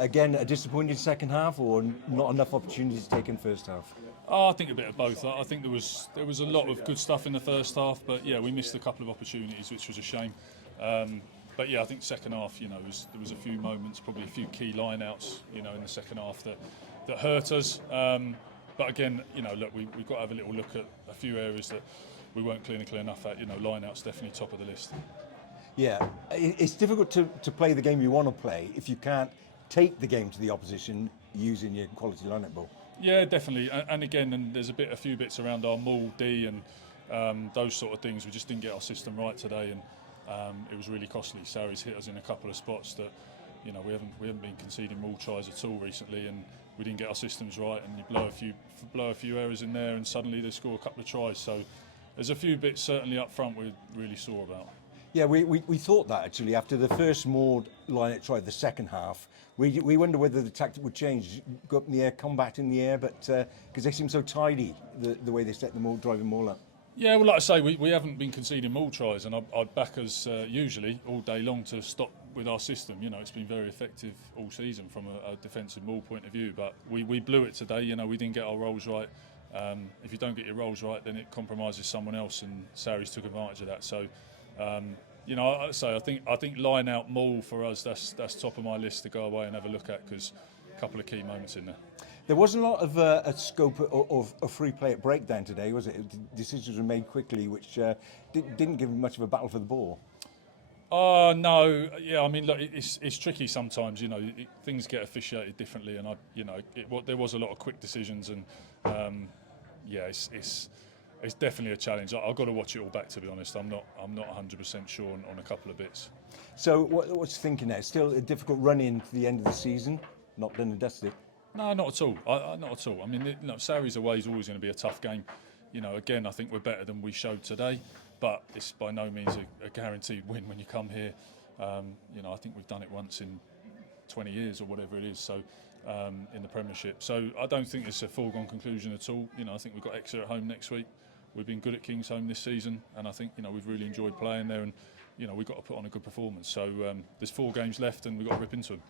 again, a disappointing second half, or not enough opportunities taken first half? Oh, I think a bit of both. I think there was a lot of good stuff in the first half, but yeah, we missed a couple of opportunities, which was a shame. But yeah, I think second half, there was a few moments, probably a few key line-outs, in the second half that hurt us. But again, look, we've got to have a little look at a few areas that we weren't clinical enough at. Line-outs definitely top of the list. Yeah, it's difficult to play the game you want to play if you can't take the game to the opposition using your quality line-out ball. Yeah, definitely. And again, there's a few bits around our maul D and those sort of things. We just didn't get our system right today, and it was really costly. Sarries hit us in a couple of spots that, we haven't been conceding maul tries at all recently, and we didn't get our systems right. And you blow a few errors in there, and suddenly they score a couple of tries. So there's a few bits certainly up front we're really sore about. Yeah, we thought that actually after the first mauled line-out try, the second half. We wonder whether the tactic would change, go up in the air, combat in the air, but because they seem so tidy, the way they set the maul, driving maul up. Yeah, well, like I say, we haven't been conceding maul tries, and I'd back us usually all day long to stop with our system. It's been very effective all season from a defensive maul point of view, but we blew it today. We didn't get our roles right. If you don't get your roles right, then it compromises someone else, and Sarries took advantage of that. So. I think line out maul for us, that's top of my list to go away and have a look at, because a couple of key moments in there. There wasn't a lot of a scope of free play at breakdown today, was it? Decisions were made quickly, which didn't give much of a battle for the ball. No, yeah. I mean, look, it's tricky sometimes. Things get officiated differently, and there was a lot of quick decisions, and it's definitely a challenge. I've got to watch it all back, to be honest. I'm not 100% sure on a couple of bits. So what's thinking there? Still a difficult run in to the end of the season? Not done and dusted? No, not at all. Not at all. I mean, Sarries away is always going to be a tough game. Again, I think we're better than we showed today, but it's by no means a guaranteed win when you come here. I think we've done it once in 20 years or whatever it is. So. In the Premiership. So I don't think it's a foregone conclusion at all. I think we've got Exeter at home next week. We've been good at Kingsholm this season, and I think we've really enjoyed playing there, and we've got to put on a good performance. So there's 4 games left, and we've got to rip into them.